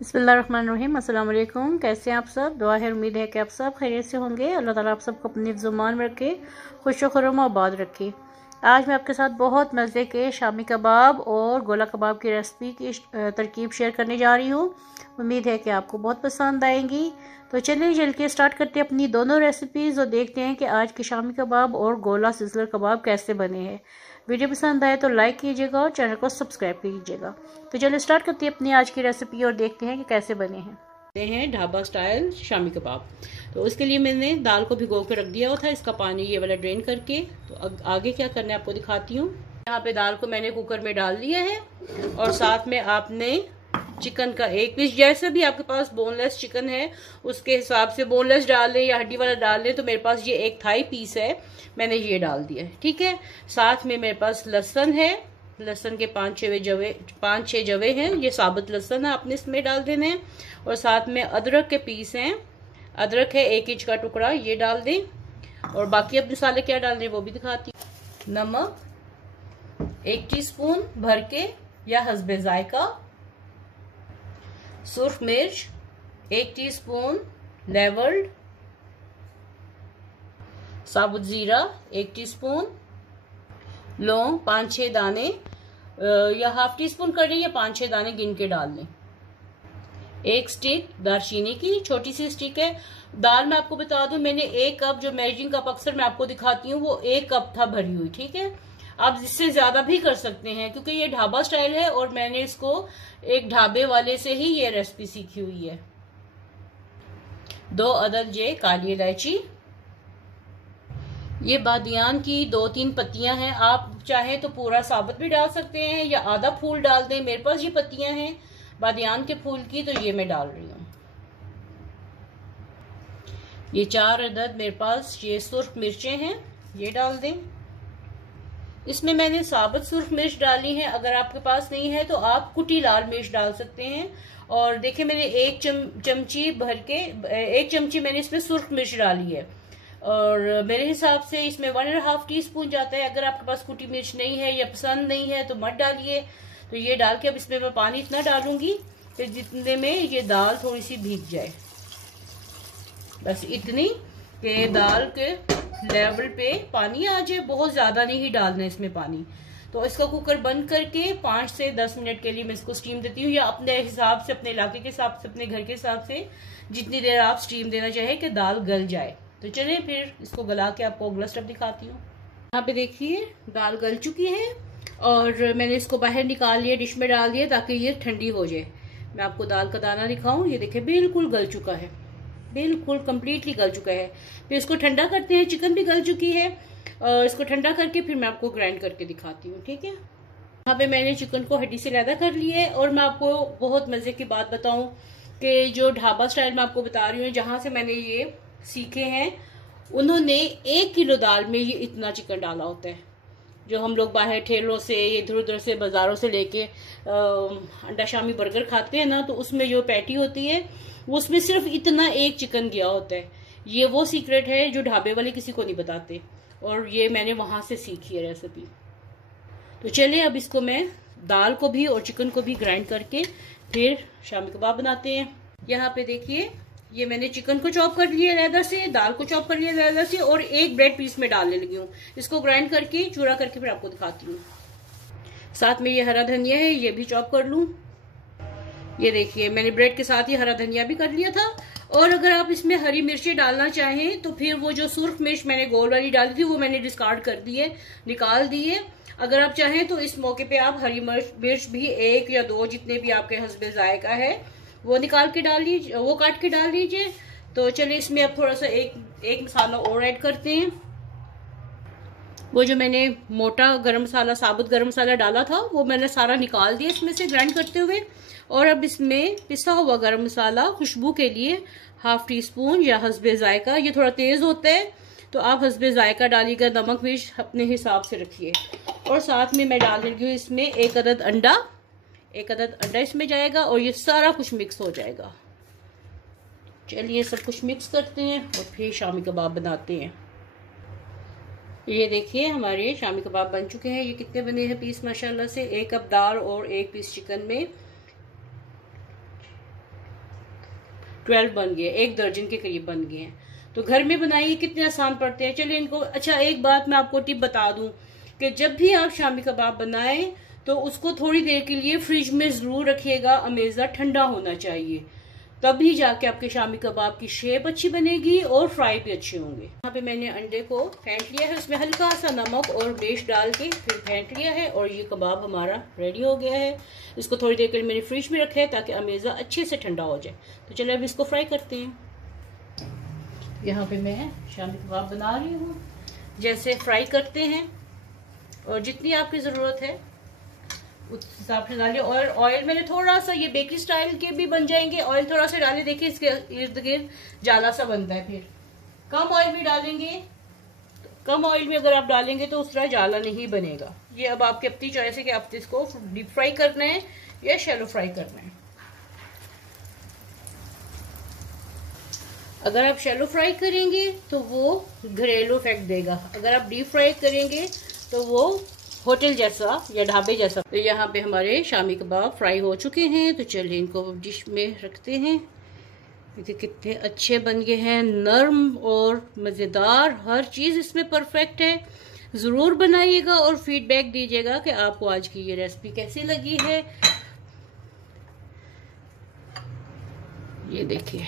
बिस्मिल्लाहिर्रहमानिर्रहीम। अस्सलाम वालेकुम। कैसे हैं आप सब? दुआ है, उम्मीद है कि आप सब खैरियत से होंगे। अल्लाह ताला आप सबको अपनी ज़ुबान में रखे, खुश खुर्रम आबाद रखे। आज मैं आपके साथ बहुत मज़े के शामी कबाब और गोला कबाब की रेसिपी की तरकीब शेयर करने जा रही हूँ। उम्मीद है कि आपको बहुत पसंद आएंगी। तो चलिए जल्द के स्टार्ट करते हैं अपनी दोनों रेसिपीज़ और देखते हैं कि आज के शामी कबाब और गोला सिज़लर कबाब कैसे बने हैं। वीडियो पसंद आए तो लाइक कीजिएगा और चैनल को सब्सक्राइब कीजिएगा। तो चलिए स्टार्ट करते हैं अपनी आज की रेसिपी और देखते हैं कि कैसे बने हैं ढाबा स्टाइल शामी कबाब। तो उसके लिए मैंने दाल को भिगो के रख दिया हुआ था, इसका पानी ये वाला ड्रेन करके। तो आगे क्या करना है आपको दिखाती हूँ। यहाँ पे दाल को मैंने कुकर में डाल दिया है और साथ में आपने चिकन का एक पीस, जैसे भी आपके पास बोनलेस चिकन है उसके हिसाब से बोनलेस डाल लें या हड्डी वाला डाल लें। तो मेरे पास ये एक थाई पीस है, मैंने ये डाल दिया है। ठीक है, साथ में मेरे पास लहसुन है, लहसुन के 5-6 जवे हैं, ये साबुत लहसुन है, आपने इसमें डाल देने हैं। और साथ में अदरक के पीस हैं, अदरक है 1 इंच का टुकड़ा, ये डाल दें। और बाकी अब मसाले क्या डालने वो भी दिखाती हूँ। नमक 1 टीस्पून भर के या हस्बे जायका, सुर्ख मिर्च 1 टीस्पून लेवल्ड, साबुत जीरा 1 टीस्पून, लौंग 5-6 दाने या हाफ टी स्पून कर लें या 5-6 दाने गिन के डाल लें। 1 स्टिक दालचीनी की, छोटी सी स्टिक है। दाल मैं आपको बता दूं, मैंने 1 कप, जो मेजरिंग कप अक्सर मैं आपको दिखाती हूँ वो 1 कप था भरी हुई। ठीक है, आप इससे ज्यादा भी कर सकते हैं क्योंकि ये ढाबा स्टाइल है और मैंने इसको एक ढाबे वाले से ही ये रेसिपी सीखी हुई है। 2 अदद ये काली इलायची, ये बादियान की 2-3 पत्तियां हैं। आप चाहे तो पूरा साबुत भी डाल सकते हैं या आधा फूल डाल दें। मेरे पास ये पत्तियां हैं बादियान के फूल की, तो ये मैं डाल रही हूँ। ये 4 अदद मेरे पास ये सुर्ख मिर्चें हैं, ये डाल दें। इसमें मैंने साबुत सुर्ख मिर्च डाली है, अगर आपके पास नहीं है तो आप कुटी लाल मिर्च डाल सकते हैं। और देखिए मैंने 1 चमची भर के 1 चमची मैंने इसमें सुर्ख मिर्च डाली है और मेरे हिसाब से इसमें 1.5 टीस्पून जाता है। अगर आपके पास कुटी मिर्च नहीं है या पसंद नहीं है तो मत डालिए। तो ये डाल के अब इसमें मैं पानी इतना डालूंगी फिर जितने में ये दाल थोड़ी सी भीग जाए, बस इतनी कि दाल के लेवल पे पानी आ जाए। बहुत ज्यादा नहीं ही डालना है इसमें पानी। तो इसका कुकर बंद करके 5 से 10 मिनट के लिए मैं इसको स्टीम देती हूँ, या अपने हिसाब से, अपने इलाके के हिसाब से, अपने घर के हिसाब से जितनी देर आप स्टीम देना चाहे कि दाल गल जाए। तो चलिए फिर इसको गला के आपको अगला स्टेप दिखाती हूँ। यहाँ पे देखिए दाल गल चुकी है और मैंने इसको बाहर निकाल लिया, डिश में डाल दिया ताकि ये ठंडी हो जाए। मैं आपको दाल का दाना दिखाऊं, ये देखिए बिल्कुल गल चुका है, बिल्कुल कंप्लीटली गल चुका है। फिर इसको ठंडा करते हैं, चिकन भी गल चुकी है और इसको ठंडा करके फिर मैं आपको ग्राइंड करके दिखाती हूँ। ठीक है, यहाँ पे मैंने चिकन को हड्डी से अलग कर लिया है। और मैं आपको बहुत मजे की बात बताऊं कि जो ढाबा स्टाइल मैं आपको बता रही हूँ, जहां से मैंने ये सीखे हैं, उन्होंने 1 किलो दाल में ये इतना चिकन डाला होता है। जो हम लोग बाहर ठेलों से इधर उधर से बाजारों से लेके अंडा शामी बर्गर खाते हैं ना, तो उसमें जो पैटी होती है उसमें सिर्फ इतना 1 चिकन गया होता है। ये वो सीक्रेट है जो ढाबे वाले किसी को नहीं बताते और ये मैंने वहां से सीखी है रेसिपी। तो चलिए अब इसको मैं दाल को भी और चिकन को भी ग्राइंड करके फिर शामी कबाब बनाते हैं। यहाँ पे देखिए ये मैंने चिकन को चॉप कर लिया लहदा से, दाल को चॉप कर लिया लहदा से और एक ब्रेड पीस में डालने लगी हूँ। इसको ग्राइंड करके चूरा करके फिर आपको दिखाती हूँ। साथ में ये हरा धनिया है, ये भी चॉप कर लूँ। ये देखिए मैंने ब्रेड के साथ ही हरा धनिया भी कर लिया था। और अगर आप इसमें हरी मिर्चें डालना चाहें तो फिर वो जो सुर्ख मिर्च मैंने गोल वाली डाली थी वो मैंने डिस्कार्ड कर दी है, निकाल दी है। अगर आप चाहें तो इस मौके पे आप हरी मिर्च भी 1 या 2 जितने भी आपके हस्बे जायका है वो निकाल के डाल लीजिए, वो काट के डाल लीजिए। तो चलिए इसमें अब थोड़ा सा एक मसाला और ऐड करते हैं। वो जो मैंने मोटा गरम मसाला, साबुत गरम मसाला डाला था वो मैंने सारा निकाल दिया इसमें से ग्राइंड करते हुए। और अब इसमें पिसा हुआ गरम मसाला खुशबू के लिए हाफ टीस्पून या हस्बे जायका, ये थोड़ा तेज होता है तो आप हस्बे जायका डालिएगा। नमक मिर्च अपने हिसाब से रखिए। और साथ में मैं डाल लगी हूँ इसमें 1 अदद अंडा, 1 अदद अंडा इसमें जाएगा और ये सारा कुछ मिक्स हो जाएगा। चलिए सब कुछ मिक्स करते हैं और फिर शामी कबाब बनाते हैं। ये देखिए हमारे शामी कबाब बन चुके हैं। ये कितने बने हैं पीस माशाल्लाह से, 1 कप दाल और 1 पीस चिकन में। 12 बन गए, 1 दर्जन के करीब बन गए हैं। तो घर में बनाइए, कितने आसान पड़ते हैं। चलिए इनको, अच्छा एक बात मैं आपको टिप बता दूं कि जब भी आप शामी कबाब बनाएं तो उसको थोड़ी देर के लिए फ्रिज में जरूर रखिएगा, अमेज़ा ठंडा होना चाहिए, तभी जाके आपके शामी कबाब की शेप अच्छी बनेगी और फ्राई भी अच्छे होंगे। यहाँ पे मैंने अंडे को फेंट लिया है, उसमें हल्का सा नमक और मिर्च डाल के फिर फेंट लिया है और ये कबाब हमारा रेडी हो गया है। इसको थोड़ी देर के लिए मैंने फ्रिज में रखा है ताकि अमेज़ा अच्छे से ठंडा हो जाए। तो चलिए अब इसको फ्राई करते हैं। यहाँ पे मैं शामी कबाब बना रही हूँ, जैसे फ्राई करते हैं और जितनी आपकी ज़रूरत है उस हिसाब से डालिए। और ऑयल मैंने थोड़ा सा, ये बेकरी स्टाइल के भी बन जाएंगे, ऑयल थोड़ा सा डालिए, देखिए इसके इर्द गिर्द जाला सा बनता है। फिर कम ऑयल में डालेंगे, तो कम ऑयल में अगर आप डालेंगे तो उस तरह जाला नहीं बनेगा। ये अब आपकी अपनी चॉइस है कि आप इसको डीप फ्राई करना है या शैलो फ्राई करना है। अगर आप शैलो फ्राई करेंगे तो वो घरेलू इफेक्ट देगा, अगर आप डीप फ्राई करेंगे तो वो होटल जैसा या ढाबे जैसा। तो यहाँ पे हमारे शामी कबाब फ्राई हो चुके हैं, तो चलिए इनको डिश में रखते हैं। देखिए कितने अच्छे बन गए हैं, नरम और मज़ेदार, हर चीज़ इसमें परफेक्ट है। ज़रूर बनाइएगा और फीडबैक दीजिएगा कि आपको आज की ये रेसिपी कैसी लगी है। ये देखिए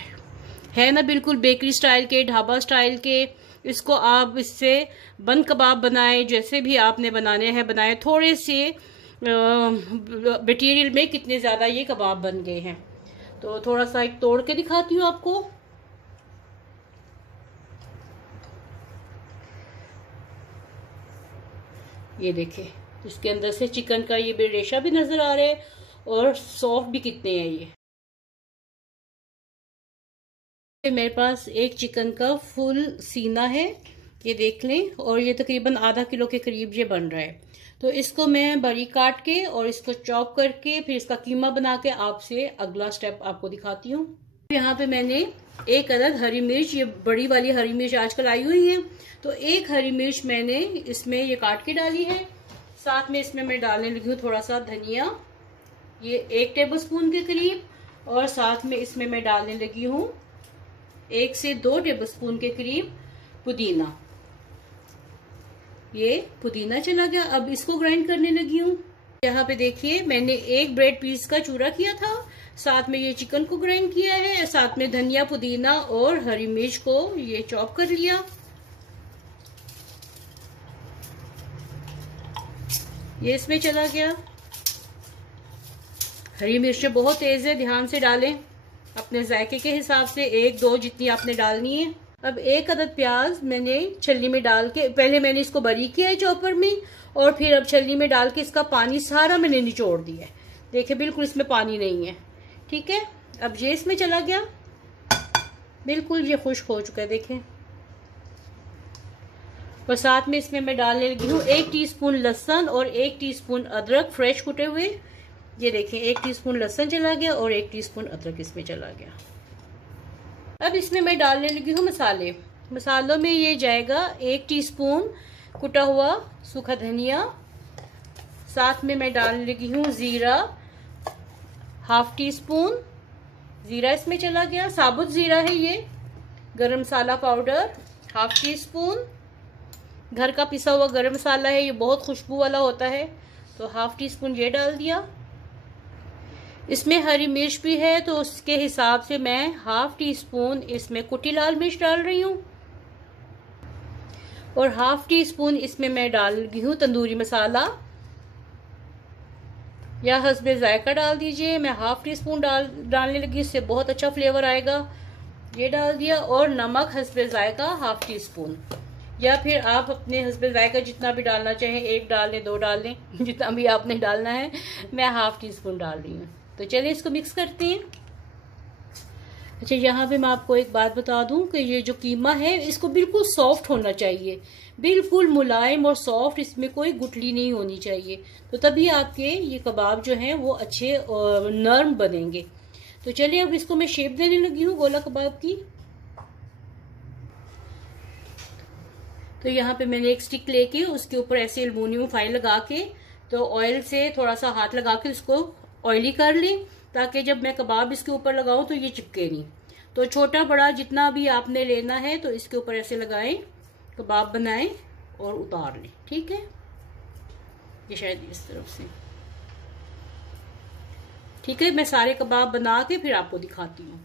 है ना बिल्कुल बेकरी स्टाइल के, ढाबा स्टाइल के। इसको आप इससे बन कबाब बनाएं, जैसे भी आपने बनाने हैं बनाएं। थोड़े से मटेरियल में कितने ज़्यादा ये कबाब बन गए हैं। तो थोड़ा सा एक तोड़ के दिखाती हूँ आपको। ये देखिए इसके अंदर से चिकन का ये रेशा भी नजर आ रहा है और सॉफ्ट भी कितने हैं ये। मेरे पास एक चिकन का फुल सीना है, ये देख लें, और ये तकरीबन आधा किलो के करीब ये बन रहा है। तो इसको मैं बारीक काट के और इसको चॉप करके फिर इसका कीमा बना के आपसे अगला स्टेप आपको दिखाती हूँ। यहाँ पे मैंने एक अदद हरी मिर्च, ये बड़ी वाली हरी मिर्च आजकल आई हुई है, तो एक हरी मिर्च मैंने इसमें ये काट के डाली है। साथ में इसमें मैं डालने लगी हूँ थोड़ा सा धनिया, ये 1 टेबलस्पून के करीब, और साथ में इसमें मैं डालने लगी हूँ 1 से 2 टेबलस्पून के करीब पुदीना। ये पुदीना चला गया। अब इसको ग्राइंड करने लगी हूँ। यहाँ पे देखिए मैंने 1 ब्रेड पीस का चूरा किया था, साथ में ये चिकन को ग्राइंड किया है, साथ में धनिया, पुदीना और हरी मिर्च को ये चॉप कर लिया। ये इसमें चला गया। हरी मिर्च बहुत तेज है, ध्यान से डालें, अपने जायके के हिसाब से 1-2 जितनी आपने डालनी है। अब 1 अदद प्याज मैंने छल्ली में डाल के, पहले मैंने इसको बारीक किया है चॉपर में, और फिर अब छल्ली में डाल के इसका पानी सारा मैंने निचोड़ दिया है। देखिए बिल्कुल इसमें पानी नहीं है, ठीक है। अब ये इसमें चला गया, बिल्कुल ये खुश्क हो चुका है देखें। और साथ में इसमें मैं डालने लगी हूँ 1 टीस्पून लहसुन और 1 टीस्पून अदरक फ्रेश कुटे हुए। ये देखें 1 टीस्पून लहसुन चला गया और 1 टीस्पून अदरक इसमें चला गया। अब इसमें मैं डालने लगी हूँ मसाले। मसालों में ये जाएगा 1 टीस्पून कुटा हुआ सूखा धनिया, साथ में मैं डालने लगी हूँ जीरा, 1/2 टीस्पून जीरा इसमें चला गया, साबुत जीरा है ये। गरम मसाला पाउडर 1/2 टीस्पून, घर का पिसा हुआ गरम मसाला है, ये बहुत खुशबू वाला होता है, तो 1/2 टीस्पून ये डाल दिया। इसमें हरी मिर्च भी है तो उसके हिसाब से मैं 1/2 टीस्पून इसमें कुटी लाल मिर्च डाल रही हूँ, और 1/2 टीस्पून इसमें मैं डाल रही हूँ तंदूरी मसाला, या हस्बे जायका डाल दीजिए। मैं 1/2 टीस्पून डालने लगी, इससे बहुत अच्छा फ्लेवर आएगा। ये डाल दिया। और नमक हस्बे जायका 1/2 टीस्पून, या फिर आप अपने हस्बे जायका जितना भी डालना चाहें, 1 डाल लें, 2 डाल लें, जितना भी आपने डालना है। मैं 1/2 टीस्पून डाल रही हूँ। तो चलिए इसको मिक्स करते हैं। अच्छा यहाँ पे मैं आपको एक बात बता दूं कि ये जो कीमा है इसको बिल्कुल सॉफ्ट होना चाहिए, बिल्कुल मुलायम और सॉफ्ट, इसमें कोई गुठली नहीं होनी चाहिए, तो तभी आपके ये कबाब जो हैं वो अच्छे और नरम बनेंगे। तो चलिए अब इसको मैं शेप देने लगी हूँ गोला कबाब की। तो यहाँ पे मैंने एक स्टिक लेके उसके ऊपर ऐसे एल्युमिनियम फाइल लगा के, तो ऑयल से थोड़ा सा हाथ लगा के उसको ऑयली कर लें, ताकि जब मैं कबाब इसके ऊपर लगाऊं तो ये चिपके नहीं। तो छोटा बड़ा जितना भी आपने लेना है तो इसके ऊपर ऐसे लगाएं, कबाब बनाएं और उतार लें। ठीक है, ये शायद इस तरफ से। ठीक है, मैं सारे कबाब बना के फिर आपको दिखाती हूँ।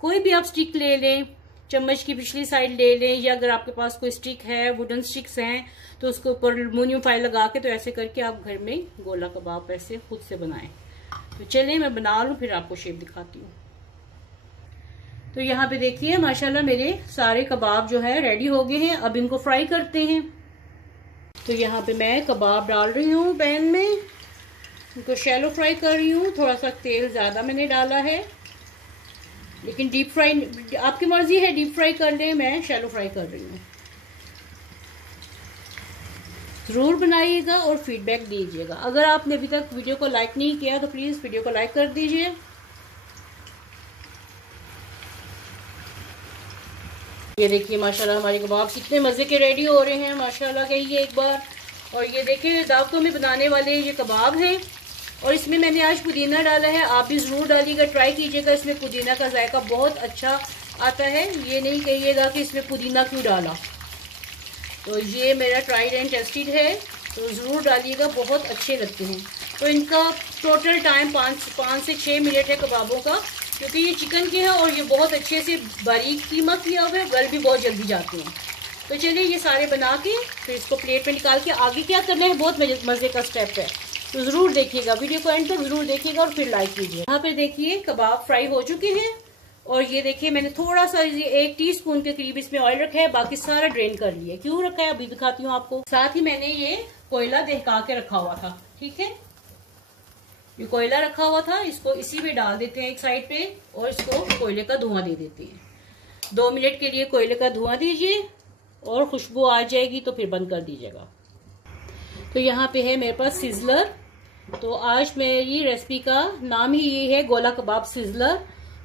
कोई भी आप स्टिक ले लें, चम्मच की पिछली साइड ले लें, या अगर आपके पास कोई स्टिक है, वुडन स्टिक्स हैं, तो उसके ऊपर एल्युमिनियम फॉइल लगा के तो ऐसे करके आप घर में गोला कबाब ऐसे खुद से बनाएं। तो चलिए मैं बना लूँ फिर आपको शेप दिखाती हूँ। तो यहाँ पे देखिए माशाल्लाह मेरे सारे कबाब जो है रेडी हो गए हैं। अब इनको फ्राई करते हैं। तो यहाँ पे मैं कबाब डाल रही हूँ पैन में, इनको शैलो फ्राई कर रही हूँ। थोड़ा सा तेल ज़्यादा मैंने डाला है, लेकिन डीप फ्राई आपकी मर्जी है, डीप फ्राई कर लें, मैं शैलो फ्राई कर रही हूँ। ज़रूर बनाइएगा और फीडबैक दीजिएगा। अगर आपने अभी तक वीडियो को लाइक नहीं किया तो प्लीज़ वीडियो को लाइक कर दीजिए। ये देखिए माशाल्लाह हमारे कबाब कितने मज़े के रेडी हो रहे हैं, माशाल्लाह कहिए एक बार। और ये देखिए दावतों में बनाने वाले ये कबाब हैं, और इसमें मैंने आज पुदीना डाला है। आप भी ज़रूर डालिएगा, ट्राई कीजिएगा। इसमें पुदीना का जायका बहुत अच्छा आता है, ये नहीं कहिएगा कि इसमें पुदीना क्यों डाला। तो ये मेरा ट्राइड एंड टेस्टेड है, तो ज़रूर डालिएगा, बहुत अच्छे लगते हैं। तो इनका टोटल टाइम 5 से 6 मिनट है कबाबों का, क्योंकि ये चिकन के हैं और ये बहुत अच्छे से बारीक कीमा किया हुआ है, गल भी बहुत जल्दी जाते हैं। तो चलिए ये सारे बना के फिर इसको प्लेट में निकाल के आगे क्या करना है, बहुत मज़े का स्टेप है। तो ज़रूर देखिएगा, वीडियो को एंड तक ज़रूर देखिएगा और फिर लाइक कीजिए। यहाँ पे देखिए कबाब फ्राई हो चुके हैं, और ये देखिए मैंने थोड़ा सा 1 टीस्पून के करीब इसमें ऑयल रखा है, बाकी सारा ड्रेन कर लिया। क्यों रखा है अभी दिखाती हूँ आपको। साथ ही मैंने ये कोयला दहका के रखा हुआ था। ठीक है, ये कोयला रखा हुआ था, इसको इसी में डाल देते हैं एक साइड पे, और इसको कोयले का धुआं दे देते हैं। 2 मिनट के लिए कोयले का धुआं दीजिए, और खुशबू आ जाएगी तो फिर बंद कर दीजिएगा। तो यहाँ पे है मेरे पास सिजलर। तो आज मेरी रेसिपी का नाम ही ये है, गोला कबाब सिजलर।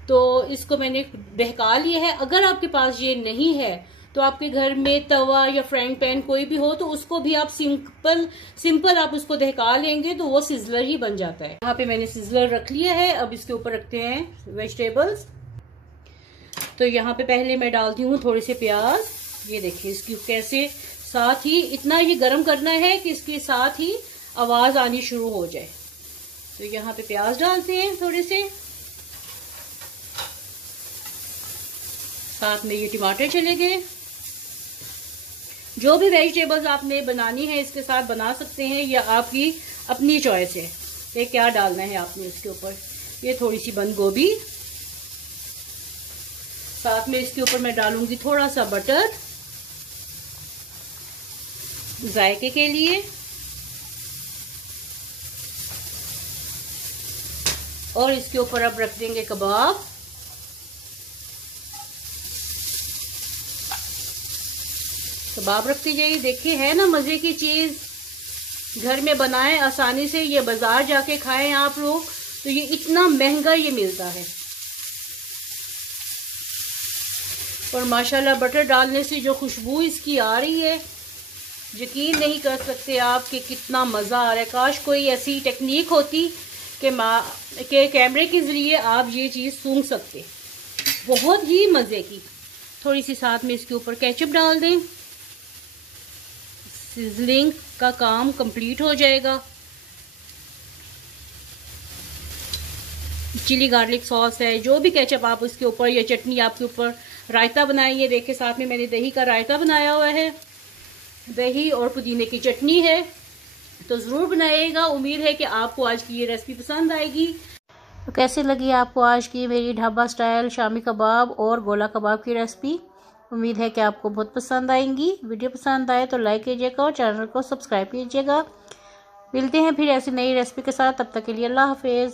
तो इसको मैंने दहका लिया है। अगर आपके पास ये नहीं है तो आपके घर में तवा या फ्राइंग पैन कोई भी हो तो उसको भी आप सिंपल आप उसको दहका लेंगे तो वो सिजलर ही बन जाता है। यहाँ पे मैंने सिजलर रख लिया है। अब इसके ऊपर रखते हैं वेजिटेबल्स। तो यहाँ पे पहले मैं डालती हूँ थोड़े से प्याज। ये देखिए इसकी कैसे साथ ही इतना ये गर्म करना है कि इसके साथ ही आवाज आनी शुरू हो जाए। तो यहाँ पे प्याज डालते हैं थोड़े से, साथ में ये टमाटर चले गए। जो भी वेजिटेबल्स आपने बनानी है इसके साथ बना सकते हैं, या आपकी अपनी चॉइस है ये क्या डालना है आपने इसके ऊपर। ये थोड़ी सी बंद गोभी, साथ में इसके ऊपर मैं डालूंगी थोड़ा सा बटर जायके के लिए, और इसके ऊपर अब रख देंगे कबाब। कबाब रखते जाइए। देखिए है ना मजे की चीज, घर में बनाएं आसानी से। ये बाजार जाके खाएं आप लोग तो ये इतना महंगा ये मिलता है, और माशाल्लाह बटर डालने से जो खुशबू इसकी आ रही है, यकीन नहीं कर सकते आप कि कितना मज़ा आ रहा है। काश कोई ऐसी टेक्निक होती कि कैमरे के ज़रिए आप ये चीज़ सूंघ सकते, बहुत ही मज़े की। थोड़ी सी साथ में इसके ऊपर केचप डाल दें, सिजलिंग का काम कंप्लीट हो जाएगा। चिली गार्लिक सॉस है, जो भी केचप आप उसके ऊपर, या चटनी आपके ऊपर। रायता बनाइए, देखिए साथ में मैंने दही का रायता बनाया हुआ है, दही और पुदीने की चटनी है। तो ज़रूर बनाइएगा। उम्मीद है कि आपको आज की ये रेसिपी पसंद आएगी। तो कैसे लगी आपको आज की मेरी ढाबा स्टाइल शामी कबाब और गोला कबाब की रेसिपी। उम्मीद है कि आपको बहुत पसंद आएंगी। वीडियो पसंद आए तो लाइक कीजिएगा और चैनल को सब्सक्राइब कीजिएगा। मिलते हैं फिर ऐसी नई रेसिपी के साथ, तब तक के लिए अल्लाह हाफिज़।